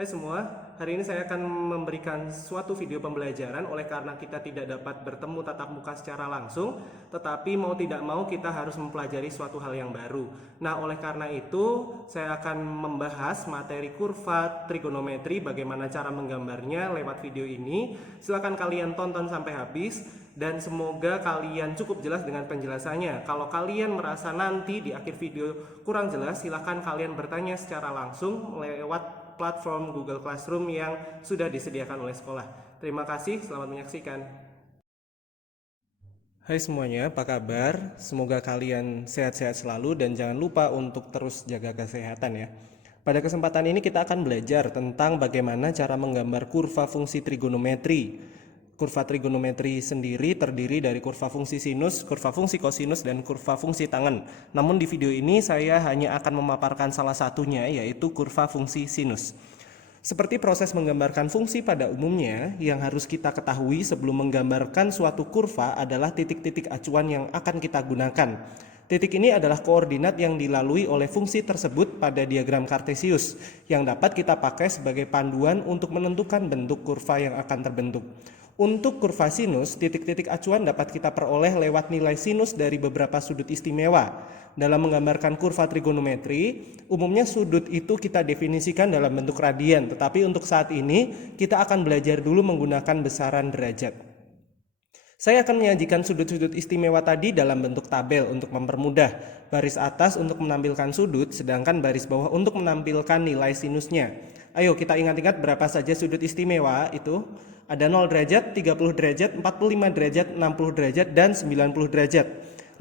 Hai semua, hari ini saya akan memberikan suatu video pembelajaran oleh karena kita tidak dapat bertemu tatap muka secara langsung, tetapi mau tidak mau kita harus mempelajari suatu hal yang baru. Nah, oleh karena itu saya akan membahas materi kurva trigonometri, bagaimana cara menggambarnya lewat video ini. Silakan kalian tonton sampai habis dan semoga kalian cukup jelas dengan penjelasannya. Kalau kalian merasa nanti di akhir video kurang jelas, silakan kalian bertanya secara langsung lewat platform Google Classroom yang sudah disediakan oleh sekolah. Terima kasih, selamat menyaksikan. Hai semuanya, apa kabar? Semoga kalian sehat-sehat selalu dan jangan lupa untuk terus jaga kesehatan ya. Pada kesempatan ini kita akan belajar tentang bagaimana cara menggambar kurva fungsi trigonometri. Kurva trigonometri sendiri terdiri dari kurva fungsi sinus, kurva fungsi kosinus, dan kurva fungsi tangen. Namun di video ini saya hanya akan memaparkan salah satunya, yaitu kurva fungsi sinus. Seperti proses menggambarkan fungsi pada umumnya, yang harus kita ketahui sebelum menggambarkan suatu kurva adalah titik-titik acuan yang akan kita gunakan. Titik ini adalah koordinat yang dilalui oleh fungsi tersebut pada diagram Kartesius, yang dapat kita pakai sebagai panduan untuk menentukan bentuk kurva yang akan terbentuk. Untuk kurva sinus, titik-titik acuan dapat kita peroleh lewat nilai sinus dari beberapa sudut istimewa. Dalam menggambarkan kurva trigonometri, umumnya sudut itu kita definisikan dalam bentuk radian, tetapi untuk saat ini kita akan belajar dulu menggunakan besaran derajat. Saya akan menyajikan sudut-sudut istimewa tadi dalam bentuk tabel untuk mempermudah. Baris atas untuk menampilkan sudut, sedangkan baris bawah untuk menampilkan nilai sinusnya. Ayo kita ingat-ingat berapa saja sudut istimewa itu. Ada 0 derajat, 30 derajat, 45 derajat, 60 derajat, dan 90 derajat.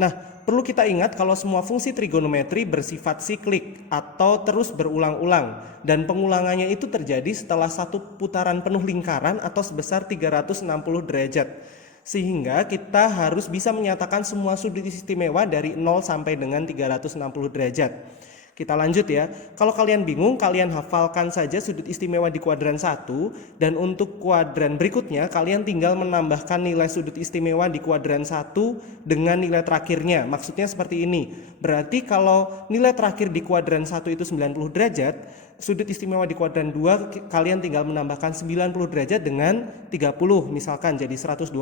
Nah, perlu kita ingat kalau semua fungsi trigonometri bersifat siklik atau terus berulang-ulang. Dan pengulangannya itu terjadi setelah satu putaran penuh lingkaran atau sebesar 360 derajat. Sehingga kita harus bisa menyatakan semua sudut istimewa dari 0 sampai dengan 360 derajat. Kita lanjut ya. Kalau kalian bingung, kalian hafalkan saja sudut istimewa di kuadran 1 dan untuk kuadran berikutnya kalian tinggal menambahkan nilai sudut istimewa di kuadran 1 dengan nilai terakhirnya. Maksudnya seperti ini. Berarti kalau nilai terakhir di kuadran 1 itu 90 derajat, sudut istimewa di kuadran 2 kalian tinggal menambahkan 90 derajat dengan 30, misalkan jadi 120.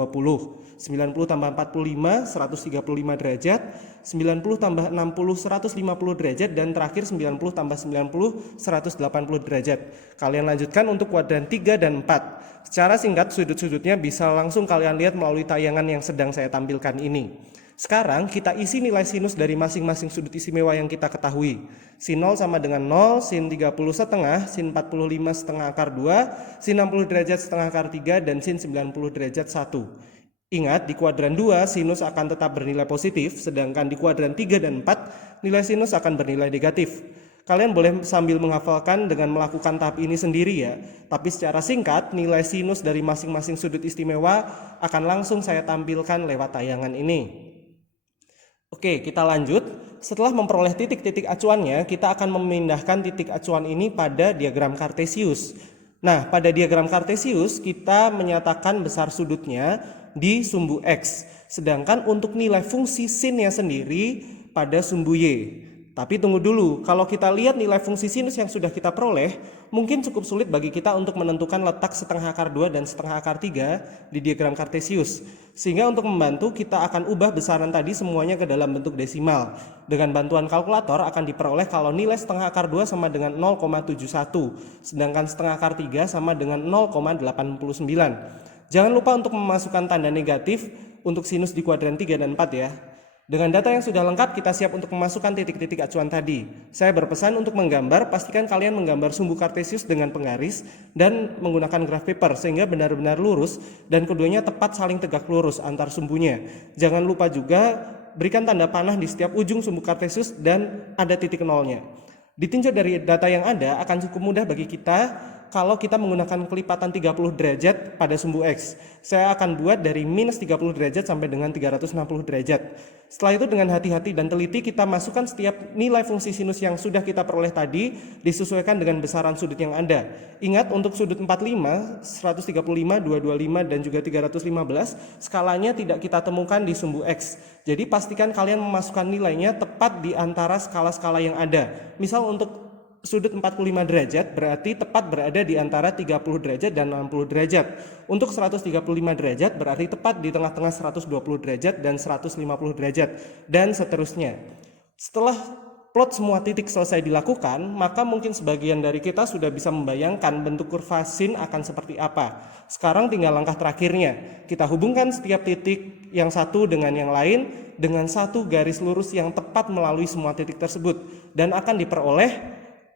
90 tambah 45 135 derajat, 90 tambah 60 150 derajat, dan terakhir 90 tambah 90 180 derajat. Kalian lanjutkan untuk kuadran 3 dan 4. Secara singkat sudut-sudutnya bisa langsung kalian lihat melalui tayangan yang sedang saya tampilkan ini. Sekarang kita isi nilai sinus dari masing-masing sudut istimewa yang kita ketahui. Sin 0 sama dengan 0, sin 30 setengah, sin 45 setengah akar 2, sin 60 derajat setengah akar 3, dan sin 90 derajat 1. Ingat, di kuadran 2 sinus akan tetap bernilai positif, sedangkan di kuadran 3 dan 4 nilai sinus akan bernilai negatif. Kalian boleh sambil menghafalkan dengan melakukan tahap ini sendiri ya. Tapi secara singkat, nilai sinus dari masing-masing sudut istimewa akan langsung saya tampilkan lewat tayangan ini. Oke, kita lanjut. Setelah memperoleh titik-titik acuannya, kita akan memindahkan titik acuan ini pada diagram Kartesius. Nah, pada diagram Kartesius kita menyatakan besar sudutnya di sumbu X. Sedangkan untuk nilai fungsi sinnya sendiri pada sumbu Y. Tapi tunggu dulu, kalau kita lihat nilai fungsi sinus yang sudah kita peroleh, mungkin cukup sulit bagi kita untuk menentukan letak setengah akar 2 dan setengah akar 3 di diagram Kartesius. Sehingga untuk membantu kita akan ubah besaran tadi semuanya ke dalam bentuk desimal. Dengan bantuan kalkulator akan diperoleh kalau nilai setengah akar 2 sama dengan 0,71, sedangkan setengah akar 3 sama dengan 0,89. Jangan lupa untuk memasukkan tanda negatif untuk sinus di kuadran 3 dan 4 ya. Dengan data yang sudah lengkap, kita siap untuk memasukkan titik-titik acuan tadi. Saya berpesan untuk menggambar, pastikan kalian menggambar sumbu Kartesius dengan penggaris dan menggunakan graph paper sehingga benar-benar lurus dan keduanya tepat saling tegak lurus antar sumbunya. Jangan lupa juga berikan tanda panah di setiap ujung sumbu Kartesius dan ada titik nolnya. Ditinjau dari data yang ada akan cukup mudah bagi kita kalau kita menggunakan kelipatan 30 derajat pada sumbu X. Saya akan buat dari minus 30 derajat sampai dengan 360 derajat. Setelah itu dengan hati-hati dan teliti kita masukkan setiap nilai fungsi sinus yang sudah kita peroleh tadi disesuaikan dengan besaran sudut yang ada. Ingat untuk sudut 45, 135, 225 dan juga 315 skalanya tidak kita temukan di sumbu X. Jadi pastikan kalian memasukkan nilainya tepat di antara skala-skala yang ada. Misal untuk sudut 45 derajat berarti tepat berada di antara 30 derajat dan 60 derajat. Untuk 135 derajat berarti tepat di tengah-tengah 120 derajat dan 150 derajat, dan seterusnya. Setelah plot semua titik selesai dilakukan, maka mungkin sebagian dari kita sudah bisa membayangkan bentuk kurva sin akan seperti apa. Sekarang tinggal langkah terakhirnya. Kita hubungkan setiap titik yang satu dengan yang lain dengan satu garis lurus yang tepat melalui semua titik tersebut, dan akan diperoleh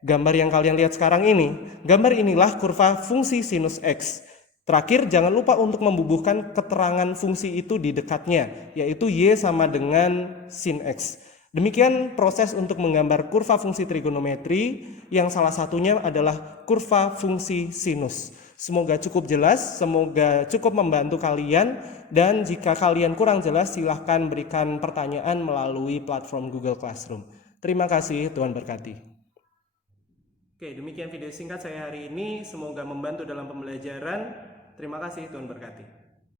gambar yang kalian lihat sekarang ini. Gambar inilah kurva fungsi sinus X. Terakhir, jangan lupa untuk membubuhkan keterangan fungsi itu di dekatnya, yaitu Y sama dengan sin X. Demikian proses untuk menggambar kurva fungsi trigonometri yang salah satunya adalah kurva fungsi sinus. Semoga cukup jelas, semoga cukup membantu kalian, dan jika kalian kurang jelas silahkan berikan pertanyaan melalui platform Google Classroom. Terima kasih, Tuhan berkati. Oke, demikian video singkat saya hari ini. Semoga membantu dalam pembelajaran. Terima kasih, Tuhan berkati.